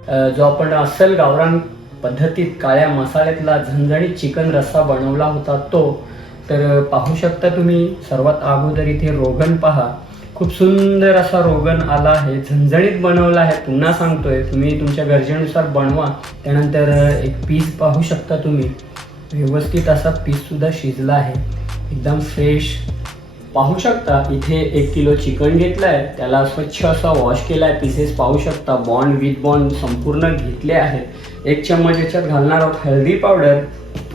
जो आपण अस्सल गावरान पद्धतीत काळ्या मसाल्यातला झणझणीत चिकन रस्सा बनवला होता तो तर पाहू शकता तुम्ही। सर्वात अगोदर इथे रोगन पहा, खूप सुंदर असा रोगन आला आहे, झणझणीत बनवला आहे। पुन्हा सांगतोय, तुम्ही तुमच्या गरजेनुसार बनवा। त्यानंतर एक पीस पाहू शकता तुम्ही, व्यवस्थित असा पीस सुद्धा शिजला आहे, एकदम फ्रेश। पाहू शकता इथे 1 किलो चिकन घेतलं आहे, त्याला स्वच्छ असा वॉश केला आहे। पीसेस पाहू शकता बॉन्ड विथ बॉन्ड संपूर्ण घेतले आहेत। 1 चम्मच याच्यात घालणार आहोत हळदी पावडर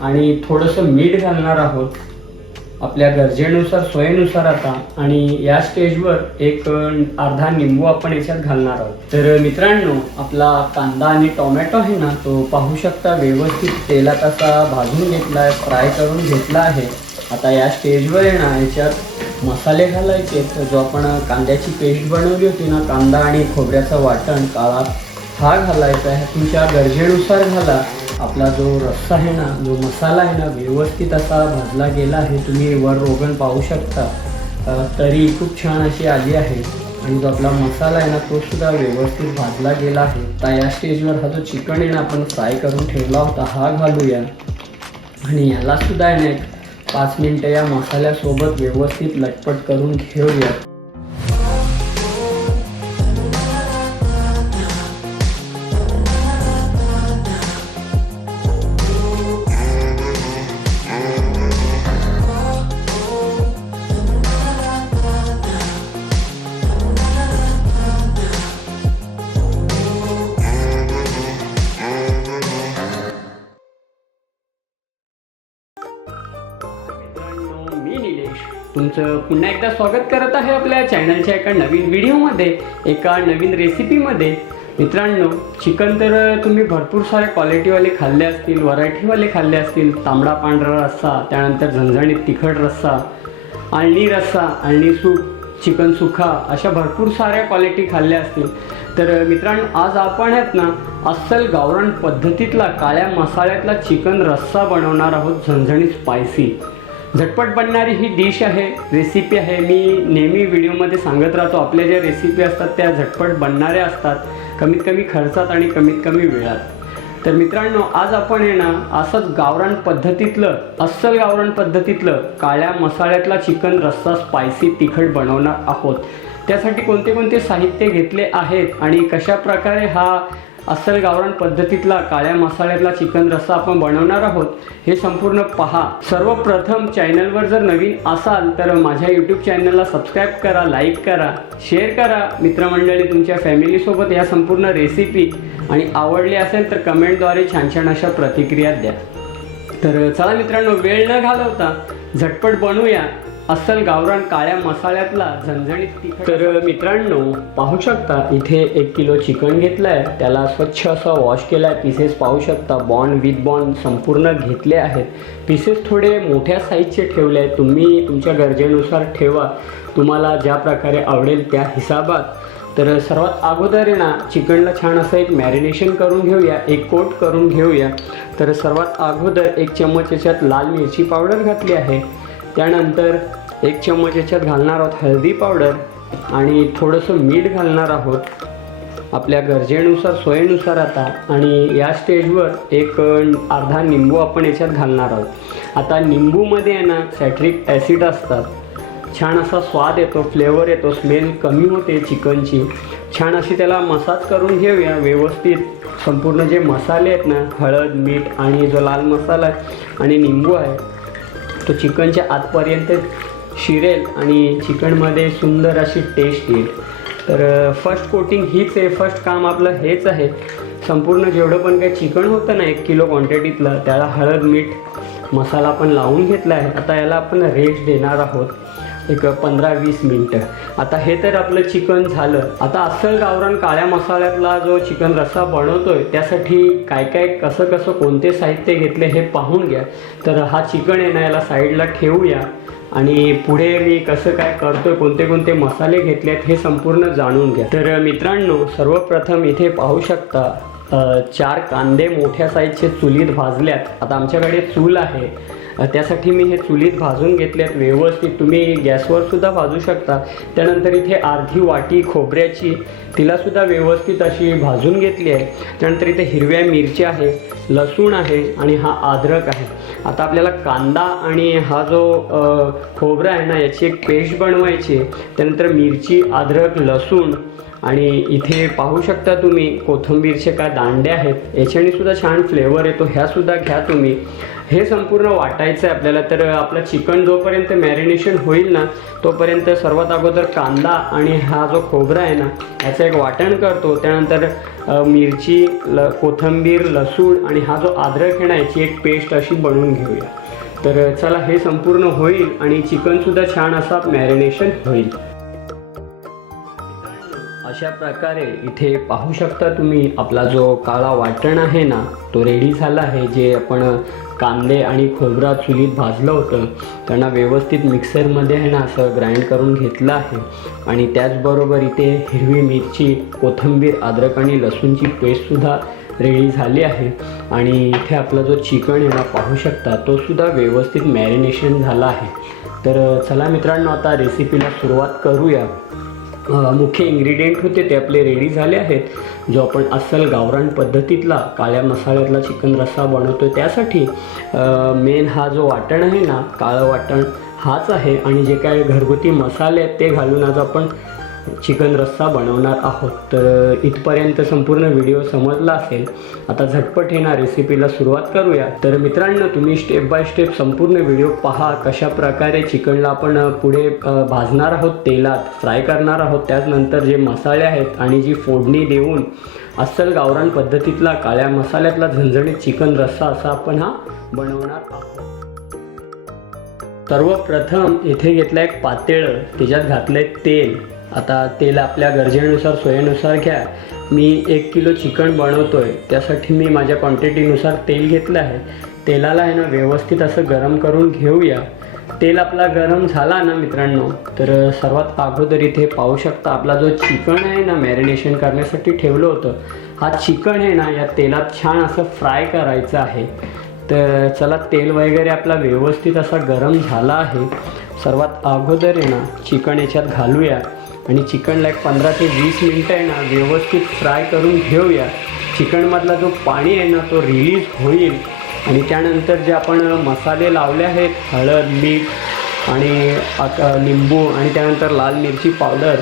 आणि थोडंसं मीठ घालणार आहोत आपल्या गरजेनुसार, सोयीनुसार आता। आणि या स्टेजवर एक अर्धा निंबू आपण याच्यात घालणार आहोत। तर मित्रांनो, आपला कांदा आणि टोमॅटो आहे ना, तो पाहू शकता व्यवस्थित तेलात असा भाजून घेतला आहे, फ्राय करून घेतला आहे। आता या स्टेजवर आहे ना, याच्यात मसाले घालायचे। तर जो आपण कांद्याची पेस्ट बनवली होती ना, कांदा आणि खोबऱ्याचं वाटण काळा, हा घालायचा आहे। तुमच्या गरजेनुसार घाला। आपला जो रस्सा आहे ना, जो मसाला आहे ना, व्यवस्थित असा भाजला गेला आहे। तुम्ही वर रोगन पाहू शकता, तरी खूप छान अशी आली आहे। आणि जो आपला मसाला आहे ना, तो सुद्धा व्यवस्थित भाजला गेला आहे। आता या स्टेजवर हा जो चिकन आहे ना, आपण फ्राय करून ठेवला होता, हा घालूया आणि याला सुद्धा आहे ना 5 मिनिटं या मसाल्यासोबत व्यवस्थित लटपट करून घेऊया। मी निलेश तुमचं पुन्हा एकदा स्वागत करत आहे आपल्या चॅनलच्या एका नवीन व्हिडिओमध्ये, एका नवीन रेसिपीमध्ये। मित्रांनो, चिकन तर तुम्ही भरपूर सारे क्वालिटीवाले खाल्ले असतील, व्हरायटीवाले खाल्ले असतील। तांबडा पांढरा रस्सा, त्यानंतर झणझणीत तिखट रस्सा, आळणी रस्सा, आळणी सूप, चिकन सुखा, अशा भरपूर साऱ्या क्वालिटी खाल्ल्या असतील। तर मित्रांनो, आज आपण आहेत ना, अस्सल गावरान पद्धतीतला काळ्या मसाल्यातला चिकन रस्सा बनवणार आहोत, झणझणीत स्पायसी। झटपट बनणारी ही डिश आहे, रेसिपी आहे। मी नेहमी व्हिडिओमध्ये सांगत राहतो, आपल्या ज्या रेसिपी असतात त्या झटपट बनणाऱ्या असतात, कमीत कमी खर्चात आणि कमीत कमी वेळात। तर मित्रांनो, आज आपण आहे ना, असंच गावरान पद्धतीतलं, अस्सल गावरान पद्धतीतलं काळ्या मसाल्यातला चिकन रस्सा स्पायसी तिखट बनवणार आहोत। त्यासाठी कोणते कोणते साहित्य घेतले आहेत आणि कशा प्रकारे हा अस्सल गावरान पद्धतीतला काळ्या मसाल्यातला चिकन रस्सा आपण बनवणार आहोत, हे संपूर्ण पहा। सर्वप्रथम चॅनलवर जर नवीन असाल तर माझ्या यूट्यूब चॅनलला सबस्क्राईब करा, लाईक करा, शेअर करा मित्रमंडळी तुमच्या फॅमिलीसोबत या संपूर्ण रेसिपी। आणि आवडली असेल तर कमेंटद्वारे छान छान अशा प्रतिक्रिया द्या। तर चला मित्रांनो, वेळ न घालवता झटपट बनवूया अस्सल गावरान काळ्या मसाल्यातला झणझणीत तिखट। तर मित्रांनो, पाहू शकता इथे 1 किलो चिकन घेतलं आहे, त्याला स्वच्छ असं वॉश केलं आहे। पीसेस पाहू शकता बॉन्ड विथ बॉन्ड संपूर्ण घेतले आहेत। पीसेस थोडे मोठ्या साईजचे ठेवले आहेत, तुम्ही तुमच्या गरजेनुसार ठेवा, तुम्हाला ज्या प्रकारे आवडेल त्या हिसाबात। तर सर्वात अगोदर आहे ना, चिकनला छान असं एक मॅरिनेशन करून घेऊया, एक कोट करून घेऊया। तर सर्वात अगोदर 1 चम्मच याच्यात लाल मिरची पावडर घातली आहे। त्यानंतर 1 चम्मच याच्यात घालणार आहोत हळदी पावडर आणि थोडंसं मीठ घालणार आहोत आपल्या गरजेनुसार, सोयीनुसार आता। आणि या स्टेजवर एक अर्धा निंबू आपण याच्यात घालणार आहोत। आता निंबूमध्ये आहे ना सॅट्रिक ॲसिड असतात, छान असा स्वाद येतो, फ्लेवर येतो, स्मेल कमी होते चिकनची। छान अशी त्याला मसाज करून घेऊया व्यवस्थित। संपूर्ण जे मसाले आहेत ना, हळद, मीठ आणि जो लाल मसाला आहे आणि निंबू आहे, तो चिकनच्या आतपर्यंत शिरेल आणि चिकनमध्ये सुंदर अशी टेस्ट येईल। तर फर्स्ट कोटिंग हीच आहे, फर्स्ट काम आपलं हेच आहे। संपूर्ण जेवढं पण काही चिकन होतं ना 1 किलो क्वांटिटीतलं, त्याला हळद, मीठ, मसाला आपण लावून घेतला आहे। आता याला आपण रेस्ट देणार आहोत एक 15-20 मिनटं। आता हे तर आपलं चिकन झालं। आता अस्सल गावरान काळ्या मसाल्यातला जो चिकन रस्सा बनवतोय, त्यासाठी काय काय, कसं कसं, कोणते साहित्य घेतले हे पाहून घ्या। तर हा चिकन आहे ना, याला साईडला ठेवूया आणि पुढे मी कसं काय करतोय, कोणते कोणते मसाले घेतले आहेत हे संपूर्ण जाणून घ्या। तर मित्रांनो, सर्वप्रथम इथे पाहू शकता 4 कांदे मोठ्या साईजचे चुलीत भाजल्यात। आता आमच्याकडे चूल आहे त्यासाठी मी हे चुलीत भाजून घेतले आहेत व्यवस्थित. तुम्ही गॅसवर सुद्धा भाजू शकता. त्यानंतर इथे अर्धी वाटी खोबऱ्याची, तिलासुद्धा व्यवस्थित अशी भाजून घेतली आहे. त्यानंतर इथे हिरव्या मिरच्या आहे, लसूण आहे आणि हा अद्रक आहे. आता आपल्याला कांदा आणि हा जो खोबरा आहे ना याची एक पेस्ट बनवायची आहे. त्यानंतर मिरची, अद्रक, लसूण आणि इथे पाहू शकता तुम्ही कोथिंबीरचे काय दांडे आहेत, याच्याने सुद्धा छान फ्लेवर येतो. ह्यासुद्धा घ्या तुम्ही. हे संपूर्ण वाटायचं आहे आपल्याला. तर आपलं चिकन जोपर्यंत मॅरिनेशन होईल ना तोपर्यंत सर्वात अगोदर कांदा आणि हा जो खोबरा आहे ना याचं एक वाटण करतो. त्यानंतर मिरची, कोथिंबीर, लसूण आणि हा जो अद्रक आहे ना याची एक पेस्ट अशी बनवून घेऊया. तर चला हे संपूर्ण होईल आणि चिकनसुद्धा छान असा मॅरिनेशन होईल. अशा प्रकारे इथे पाहू शकता तुम्ही आपला जो काळा वाटण आहे ना तो रेडी झाला आहे. जे आपण कांदे आणि खोबरा चुलीत भाजलं होतं त्यांना व्यवस्थित मिक्सरमध्ये आहे ना असं ग्राइंड करून घेतलं आहे. आणि त्याचबरोबर इथे हिरवी मिरची, कोथिंबीर, अद्रक आणि लसूणची पेस्टसुद्धा रेडी झाली आहे. आणि इथे आपला जो चिकन आहे ना पाहू शकता तो सुद्धा व्यवस्थित मॅरिनेशन झाला आहे. तर चला मित्रांनो आता रेसिपीला सुरुवात करूया. मुख्य इन्ग्रेडियंट होते ते आपले रेडी झाले आहेत. जो आपण अस्सल गावरान पद्धतीतला काळ्या मसाल्यातला चिकन रस्सा बनवतो त्यासाठी मेन हा जो वाटण आहे ना काळं वाटण हाच आहे. आणि जे काय घरगुती मसाले आहेत ते घालून आज आपण चिकन रस्सा बनवणार आहोत. तर इथपर्यंत संपूर्ण व्हिडिओ समजला असेल. आता झटपट हे ना रेसिपीला सुरुवात करूया. तर मित्रांनो तुम्ही स्टेप बाय स्टेप संपूर्ण व्हिडिओ पहा. कशा प्रकारे चिकनला आपण पुढे भाजणार आहोत, तेलात फ्राय करणार आहोत. त्याचनंतर जे मसाले आहेत आणि जी फोडणी देऊन अस्सल गावरान पद्धतीतला काळ्या मसाल्यातला झणझणीत चिकन रस्सा असा आपण हा बनवणार आहोत. सर्वप्रथम इथे घेतलं एक पातेलं, त्याच्यात घातलं आहे तेल. आता तेल आपल्या गरजेनुसार सोयीनुसार घ्या. मी 1 किलो चिकन बनवतो आहे त्यासाठी मी माझ्या क्वांटिटीनुसार तेल घेतलं आहे. तेलाला आहे ना व्यवस्थित असं गरम करून घेऊया. तेल आपला गरम झाला ना मित्रांनो तर सर्वात अगोदर इथे पाहू शकता आपला जो चिकन आहे ना मॅरिनेशन करण्यासाठी ठेवलं होतं हा चिकन आहे ना या तेलात छान असं फ्राय करायचं आहे. तर चला तेल वगैरे आपला व्यवस्थित असा गरम झाला आहे. सर्वात अगोदर आहे ना चिकन याच्यात घालूया आणि चिकनला एक 15 ते 20 मिनटं आहे ना व्यवस्थित फ्राय करून घेऊया. चिकनमधला जो पाणी आहे ना तो रिलीज होईल. आणि त्यानंतर जे आपण मसाले लावले आहेत हळद, मीठ आणि लिंबू आणि त्यानंतर लाल मिरची पावडर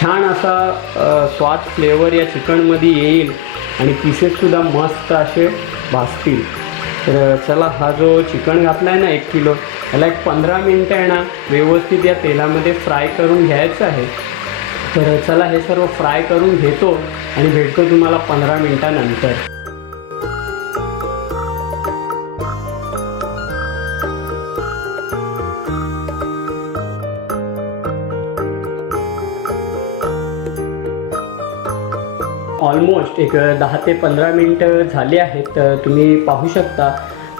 छान असा स्वाद फ्लेवर या चिकनमध्ये येईल आणि पीसेससुद्धा मस्त असे भाजतील. तर चला हा जो चिकन घातला आहे ना 1 किलो याला एक 15 मिनटं आहे ना व्यवस्थित या तेलामध्ये फ्राय करून घ्यायचं आहे. तर चला हे सर्व फ्राय करून घेतो आणि भेटतो तुम्हाला 15 मिनटानंतर. ऑलमोस्ट एक 10 ते 15 मिनटं झाले आहेत. तर तुम्ही पाहू शकता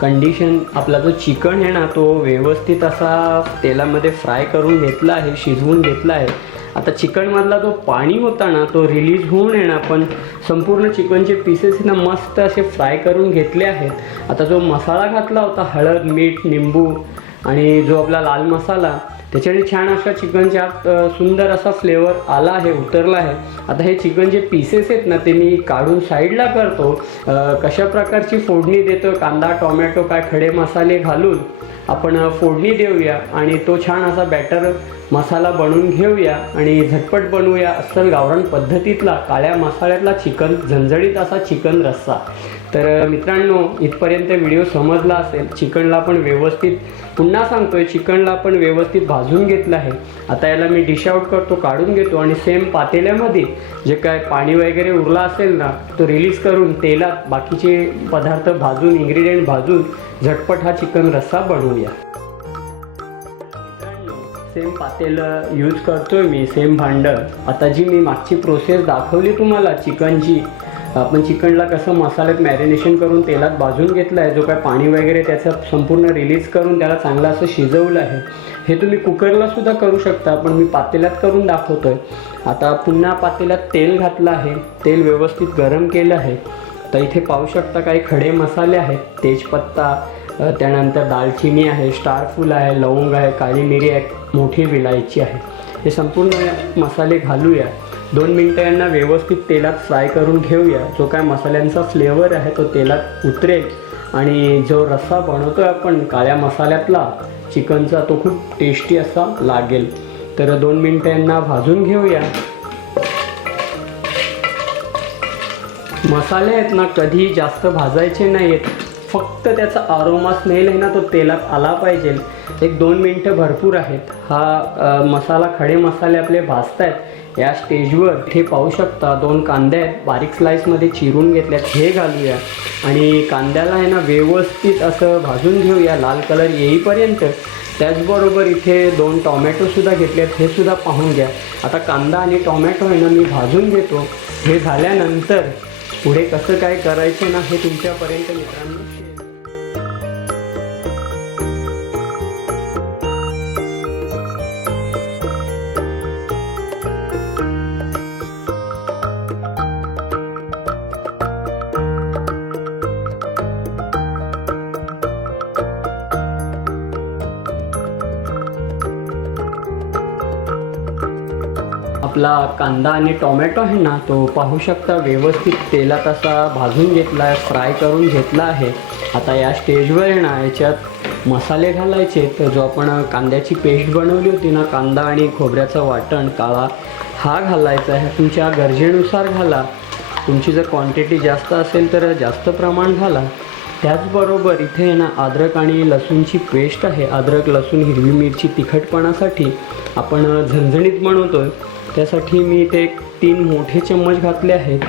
कंडिशन आपला जो चिकन आहे ना तो व्यवस्थित असा तेलामध्ये फ्राय करून घेतला आहे, शिजवून घेतला आहे. आता चिकनमधला जो पाणी होता ना तो रिलीज होऊन आहे ना आपण संपूर्ण चिकनचे पीसेस ना मस्त असे फ्राय करून घेतले आहेत. आता जो मसाला घातला होता हळद, मीठ, निंबू आणि जो आपला लाल मसाला त्याच्याने छान अशा चिकनच्या सुंदर असा फ्लेवर आला आहे, उतरला आहे. आता हे चिकन जे पीसेस आहेत ना ते मी काढून साईडला करतो. कशा प्रकारची फोडणी देतो कांदा, टोमॅटो काय खडे मसाले घालून आपण फोडणी देऊया आणि तो छान असा बॅटर मसाला बनवून घेऊया आणि झटपट बनवूया अस्सल गावरान पद्धतीतला काळ्या मसाल्यातला चिकन झणझणीत असा चिकन रस्सा. तर मित्रांनो इथपर्यंत व्हिडिओ समजला असेल. चिकनला आपण व्यवस्थित पुन्हा सांगतोय चिकनला आपण व्यवस्थित भाजून घेतलं आहे. आता याला मी डिश आउट करतो, काढून घेतो आणि सेम पातेल्यामध्ये जे काय पाणी वगैरे उरला असेल ना तो रिलीज करून तेलात बाकीचे पदार्थ भाजून इन्ग्रेडियंट भाजून झटपट हा चिकन रस्सा बनवूया. सेम पातेलं यूज करतोय मी, सेम भांडं. आता जी मी मागची प्रोसेस दाखवली तुम्हाला चिकनची, आपण चिकनला कसं मसाल्यात मॅरिनेशन करून तेलात भाजून घेतलं आहे, जो काय पाणी वगैरे त्याचं संपूर्ण रिलीज करून त्याला चांगलं असं शिजवलं आहे. हे तुम्ही कुकरला सुद्धा करू शकता पण मी पातेल्यात करून दाखवतोय. आता पुन्हा पातेल्यात तेल घातलं आहे, तेल व्यवस्थित गरम केलं आहे. तर इथे पाहू शकता काही खडे मसाले आहेत, तेजपत्ता त्यानंतर दालचिनी आहे, स्टार फूल आहे, लवंग आहे, काळी मिरी आहे, मोठी विलायची आहे. हे संपूर्ण मसाले घालूया. 2 मिनटं यांना व्यवस्थित तेलात फ्राय करून घेऊया. जो काय मसाल्यांचा फ्लेवर आहे तो तेलात उतरेल आणि जो रस्सा बनवतो आहे आपण काळ्या मसाल्यातला चिकनचा तो खूप टेस्टी असा लागेल. तर 2 मिनटं यांना भाजून घेऊया. मसाले आहेत ना कधी जास्त भाजायचे नाही आहेत, फक्त त्याचा आरोमा स्मेल आहे ना तो तेलात आला पाहिजे. 1-2 मिनटं भरपूर आहेत. हा मसाला खडे मसाले आपले भाजत आहेत. या स्टेजवर हे पाहू शकता 2 कांदे आहेत बारीक स्लाईसमध्ये चिरून घेतल्यात, हे घालूया आणि कांद्याला आहे ना व्यवस्थित असं भाजून घेऊया लाल कलर येईपर्यंत. त्याचबरोबर इथे 2 टॉमॅटोसुद्धा घेतलेत, हे सुद्धा पाहून घ्या. आता कांदा आणि टॉमॅटो आहे ना मी भाजून घेतो. हे झाल्यानंतर पुढे कसं काय करायचं ना हे तुमच्यापर्यंत मित्रांनो आपला कांदा आणि टोमॅटो आहे ना तो पाहू शकता व्यवस्थित तेलात असा भाजून घेतला आहे, फ्राय करून घेतला आहे. आता या स्टेजवर आहे ना याच्यात मसाले घालायचे. तर जो आपण कांद्याची पेस्ट बनवली होती ना, कांदा आणि खोबऱ्याचं वाटण काळा, हा घालायचा आहे. तुमच्या गरजेनुसार घाला. तुमची जर क्वांटिटी जास्त असेल तर जास्त प्रमाण घाला. त्याचबरोबर इथे ना अद्रक आणि लसूणची पेस्ट आहे. अद्रक, लसूण, हिरवी मिरची तिखटपणासाठी आपण झणझणीत बनवतो आहे, त्यासाठी मी इथे 3 मोठे चम्मच घातले आहेत.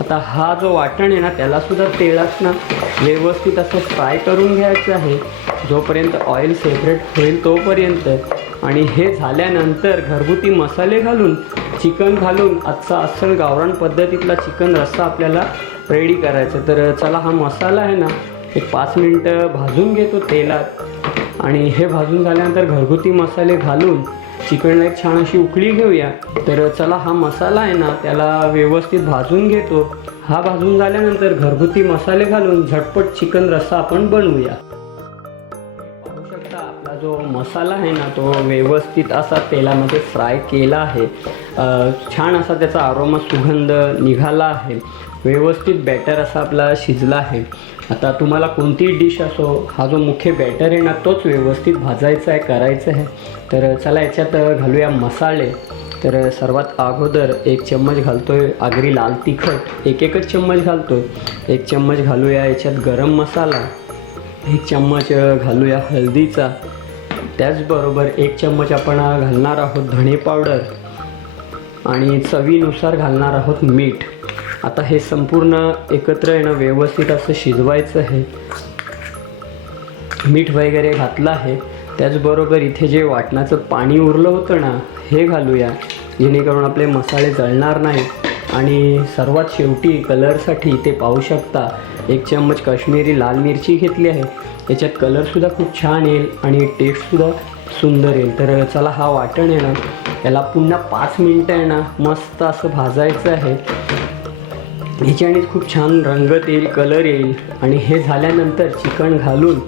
आता हा जो वाटण आहे ना त्यालासुद्धा तेलात ना व्यवस्थित असं फ्राय करून घ्यायचं आहे जोपर्यंत ऑइल सेपरेट होईल तोपर्यंत. आणि हे झाल्यानंतर घरगुती मसाले घालून चिकन घालून आजचा अस्सल गावरान पद्धतीतला चिकन रस्सा आपल्याला रेडी करायचा. तर चला हा मसाला आहे ना 5 मिनटं भाजून घेतो तेलात. आणि हे भाजून झाल्यानंतर घरगुती मसाले घालून चिकनला एक छान अशी उकळी घेऊया. तर चला हा मसाला आहे ना त्याला व्यवस्थित भाजून घेतो. हा भाजून झाल्यानंतर घरगुती मसाले घालून झटपट चिकन रस्सा आपण बनवूया. पाहू शकता आपला जो मसाला आहे ना तो व्यवस्थित असा तेलामध्ये फ्राय केला आहे. छान असा त्याचा आरोमा सुगंध निघाला आहे. व्यवस्थित बॅटर असा आपला शिजला आहे. आता तुम्हाला कोणतीही डिश असो, हा जो मुख्य बॅटर आहे ना तोच व्यवस्थित भाजायचा आहे, करायचं आहे. तर चला याच्यात घालूया मसाले. तर सर्वात अगोदर 1 चम्मच घालतो आहे आगरी लाल तिखट, 1 चम्मच घालतो आहे. 1 चम्मच घालूया याच्यात गरम मसाला, 1 चम्मच घालूया हळदीचा. त्याचबरोबर 1 चम्मच आपण घालणार आहोत धणे पावडर आणि चवीनुसार घालणार आहोत मीठ. आता हे संपूर्ण एकत्र येणं व्यवस्थित असं शिजवायचं आहे. मीठ वगैरे घातलं आहे. त्याचबरोबर इथे जे वाटणाचं पाणी उरलं होतं ना हे घालूया जेणेकरून आपले मसाले जळणार नाही. आणि सर्वात शेवटी कलरसाठी इथे पाहू शकता 1 चम्मच काश्मीरी लाल मिरची घेतली आहे. याच्यात कलरसुद्धा खूप छान येईल आणि टेस्टसुद्धा सुंदर येईल. तर चला हा वाटण आहे ना याला पुन्हा 5 मिनटं आहे ना मस्त असं भाजायचं आहे. ह्याच्याने खूप छान रंगत येईल, कलर येईल. आणि हे झाल्यानंतर चिकन घालून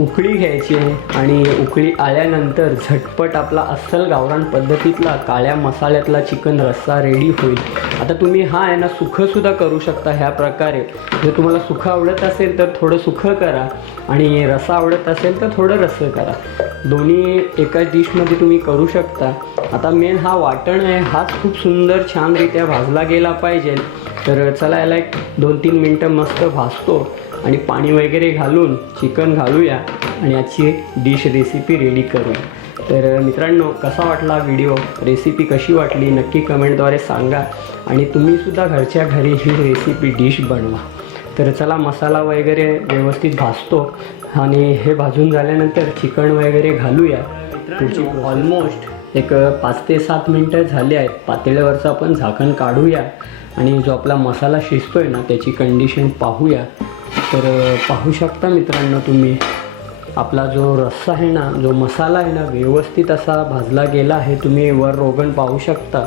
उकळी घ्यायची आहे. आणि उकळी आल्यानंतर झटपट आपला अस्सल गावरान पद्धतीतला काळ्या मसाल्यातला चिकन रस्सा रेडी होईल. आता तुम्ही हा आहे ना सुखंसुद्धा करू शकता ह्या प्रकारे. जर तुम्हाला सुखं आवडत असेल तर थोडं सुखं करा आणि रस्सा आवडत असेल तर थोडं रस्सं करा. दोन्ही एकाच डिशमध्ये तुम्ही करू शकता. आता मेन हा वाटण आहे हाच खूप सुंदर छानरित्या भाजला गेला पाहिजे. तर चला याला 1-2-3 मिनटं मस्त भाजतो आणि पाणी वगैरे घालून चिकन घालूया आणि याची डिश रेसिपी रेडी करूया. तर मित्रांनो कसा वाटला व्हिडिओ, रेसिपी कशी वाटली नक्की कमेंटद्वारे सांगा. आणि तुम्हीसुद्धा घरच्या घरी ही रेसिपी डिश बनवा. तर चला मसाला वगैरे व्यवस्थित भाजतो आणि हे भाजून झाल्यानंतर चिकन वगैरे घालूया. मित्रांनो ऑलमोस्ट 5 ते 7 मिनटं झाली आहेत. पातेल्यावरचं आपण झाकण काढूया आणि जो आपला मसाला शिजतो आहे ना त्याची कंडिशन पाहूया. तर पाहू शकता मित्रांनो तुम्ही आपला जो रस्सा आहे ना, जो मसाला आहे ना व्यवस्थित असा भाजला गेला आहे. तुम्ही वर रोगण पाहू शकता,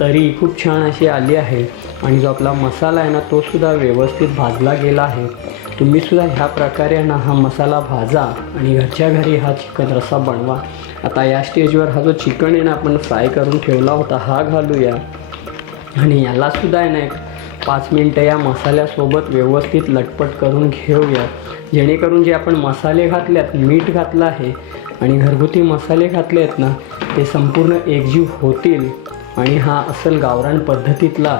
तरी खूप छान अशी आली आहे. आणि जो आपला मसाला आहे ना तोसुद्धा व्यवस्थित भाजला गेला आहे. तुम्ही सुद्धा ह्या प्रकारे ना हा मसाला भाजा आणि घरच्या घरी हा चिकन रस्सा बनवा. आता या स्टेजवर हा जो चिकन आहे ना आपण फ्राय करून ठेवला होता हा घालूया आणि यालासुद्धा आहे ना एक 5 मिनटं या मसाल्यासोबत व्यवस्थित लटपट करून घेऊया, जेणेकरून जे आपण मसाले घातलेत, मीठ घातलं आहे आणि घरगुती मसाले घातले आहेत ना ते संपूर्ण एकजीव होतील आणि हा असल गावरान पद्धतीतला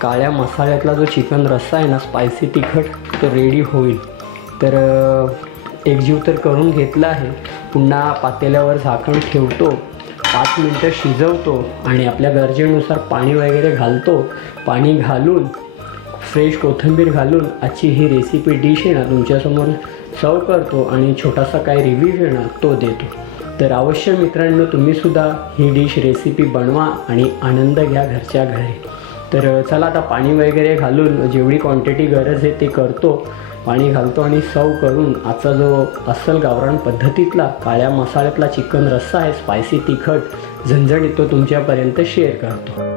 काळ्या मसाल्यातला जो चिकन रस्सा आहे ना स्पायसी तिखट तो रेडी होईल. तर एकजीव तर करून घेतला आहे. पुन्हा पातेल्यावर झाकण ठेवतो, 5 मिनटं शिजवतो आणि आपल्या गरजेनुसार पाणी वगैरे घालतो. पाणी घालून फ्रेश कोथिंबीर घालून आजची ही रेसिपी डिश आहे ना तुमच्यासमोर सर्व करतो आणि छोटासा काय रिव्ह्यू आहे ना तो देतो. तर अवश्य मित्रांनो तुम्हीसुद्धा ही डिश रेसिपी बनवा आणि आनंद घ्या घरच्या घरी. तर चला आता पाणी वगैरे घालून जेवढी क्वांटिटी गरज आहे ते करतो, पाणी घालतो आणि सर्व करून आजचा जो अस्सल गावरान पद्धतीतला काळ्या मसाल्यातला चिकन रस्सा आहे स्पायसी तिखट झणझणीत तो तुमच्यापर्यंत शेअर करतो.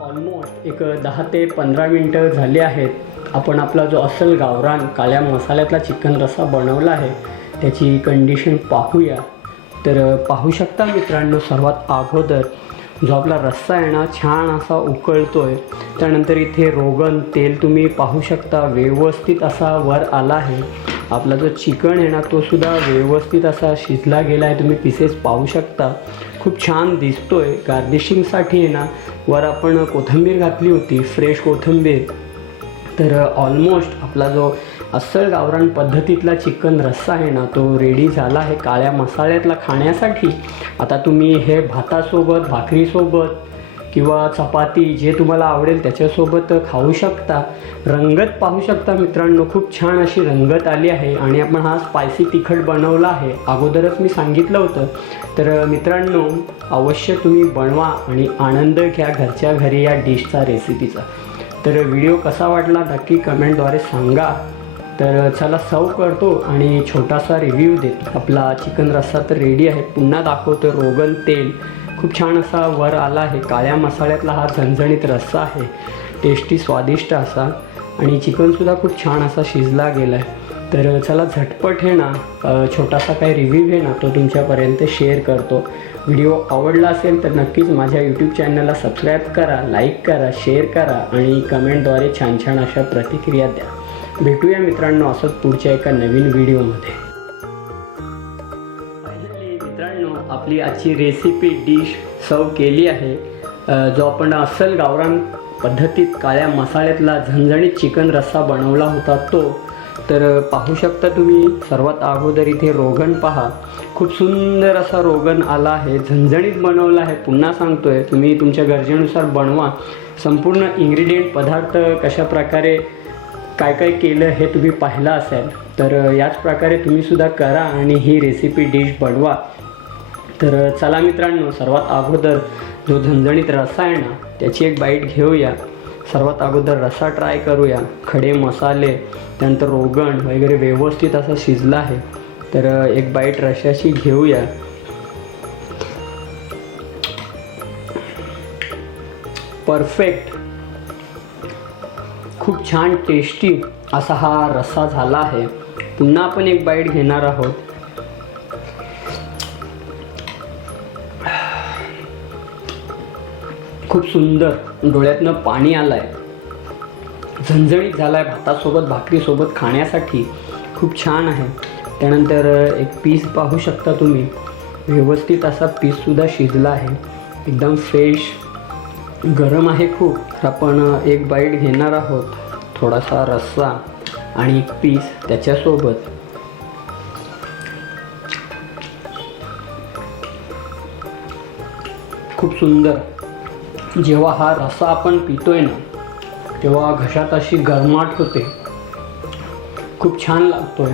ऑलमोस्ट एक 10 ते 15 मिनटं झाली आहेत. आपण आपला जो अस्सल गावरान काळ्या मसाल्यातला चिकन रस्सा बनवला आहे त्याची कंडिशन पाहूया. तर पाहू शकता मित्रांनो, सर्वात अगोदर जो आपला रस्सा आहे ना छान असा उकळतो आहे. त्यानंतर इथे रोगन तेल तुम्ही पाहू शकता व्यवस्थित असा वर आला आहे. आपला जो चिकन आहे ना तो सुद्धा व्यवस्थित असा शिजला गेला आहे. तुम्ही पीसेस पाहू शकता, खूप छान दिसतो आहे. गार्निशिंगसाठी आहे ना वर आपण कोथिंबीर घातली होती, फ्रेश कोथिंबीर. तर ऑलमोस्ट आपला जो अस्सल गावरान पद्धतीतला चिकन रस्सा आहे ना तो रेडी झाला आहे काळ्या मसाल्यातला खाण्यासाठी. आता तुम्ही हे भातासोबत, भाकरीसोबत किंवा चपाती जे तुम्हाला आवडेल त्याच्यासोबत खाऊ शकता. रंगत पाहू शकता मित्रांनो, खूप छान अशी रंगत आली आहे आणि आपण हा स्पायसी तिखट बनवला आहे, अगोदरच मी सांगितलं होतं. तर मित्रांनो अवश्य तुम्ही बनवा आणि आनंद घ्या घरच्या घरी या डिशचा, रेसिपीचा. तर व्हिडिओ कसा वाटला नक्की कमेंटद्वारे सांगा. तर चला सर्व करतो आणि छोटासा रिव्ह्यू देतो. आपला चिकन रस्सा तर रेडी आहे. पुन्हा दाखवतो, रोगन तेल खूप छान असा वर आला आहे. काळ्या मसाल्यातला हा झणझणीत रस्सा आहे, टेस्टी स्वादिष्ट असा, आणि चिकनसुद्धा खूप छान असा शिजला गेला आहे. तर चला झटपट आहे ना छोटासा काय रिव्ह्यू आहे ना तो तुमच्यापर्यंत शेअर करतो. व्हिडिओ आवडला असेल तर नक्कीच माझ्या यूट्यूब चॅनलला सबस्क्राईब करा, लाईक करा, शेअर करा आणि कमेंटद्वारे छान छान अशा प्रतिक्रिया द्या. भेटूया मित्रांनो असंच पुढच्या एका नवीन व्हिडिओमध्ये. फायनली मित्रांनो आपली आजची रेसिपी डिश सर्व केली आहे. जो आपण अस्सल गावरान पद्धतीत काळ्या मसाल्यातला झणझणीत चिकन रस्सा बनवला होता तो. तर पाहू शकता तुम्ही, सर्वात अगोदर इथे रोगन पहा, खूप सुंदर असा रोगन आला आहे, झणझणीत बनवला आहे. पुन्हा सांगतोय तुम्ही तुमच्या गरजेनुसार बनवा. संपूर्ण इन्ग्रेडियंट पदार्थ कशा प्रकारे काय काय केलं हे तुम्ही पाहिलं असेल. तर याच प्रकारे तुम्हीसुद्धा करा आणि ही रेसिपी डिश बनवा. तर चला मित्रांनो, सर्वात अगोदर जो झणझणीत रस्सा आहे ना त्याची एक बाईट घेऊया. सर्वात अगोदर रस्सा ट्राय करूया. खडे मसाले त्यानंतर रोगण वगैरे व्यवस्थित असा शिजला आहे. तर एक बाईट रश्शाची घेऊया. परफेक्ट, खूप छान टेस्टी असा हा रस्सा झाला आहे. पुन्हा आपण एक बाईट घेणार आहोत. खूप सुंदर, डोळ्यातनं पाणी आलं आहे, झणझणीत झाला आहे, भातासोबत भाकरीसोबत खाण्यासाठी खूप छान आहे. त्यानंतर एक पीस पाहू शकता तुम्ही, व्यवस्थित असा पीससुद्धा शिजला आहे, एकदम फ्रेश, गरम आहे खूप. तर आपण एक बाईट घेणार आहोत, थोडासा रस्सा आणि एक पीस त्याच्यासोबत. खूप सुंदर. जेव्हा हा रस्सा आपण पितोय ना तेव्हा घशात अशी गरमाट होते, खूप छान लागतोय.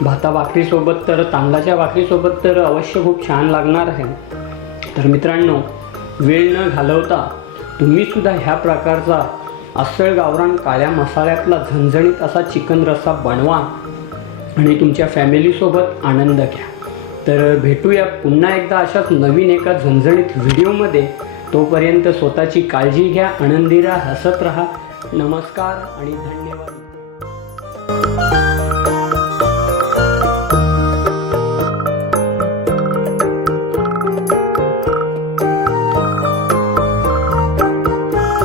भाता भाकरीसोबत तर, तांदळाच्या भाकरीसोबत तर अवश्य खूप छान लागणार आहे. तर मित्रांनो, वेळ न घालवता तुम्हीसुद्धा ह्या प्रकारचा अस्सल गावरान काळ्या मसाल्यातला झणझणीत असा चिकन रस्सा बनवा आणि तुमच्या फॅमिलीसोबत आनंद घ्या. तर भेटूया पुन्हा एकदा अशाच नवीन एका झणझणीत व्हिडिओमध्ये. तोपर्यंत स्वतःची काळजी घ्या, आनंदी राहा, हसत राहा. नमस्कार आणि धन्यवाद.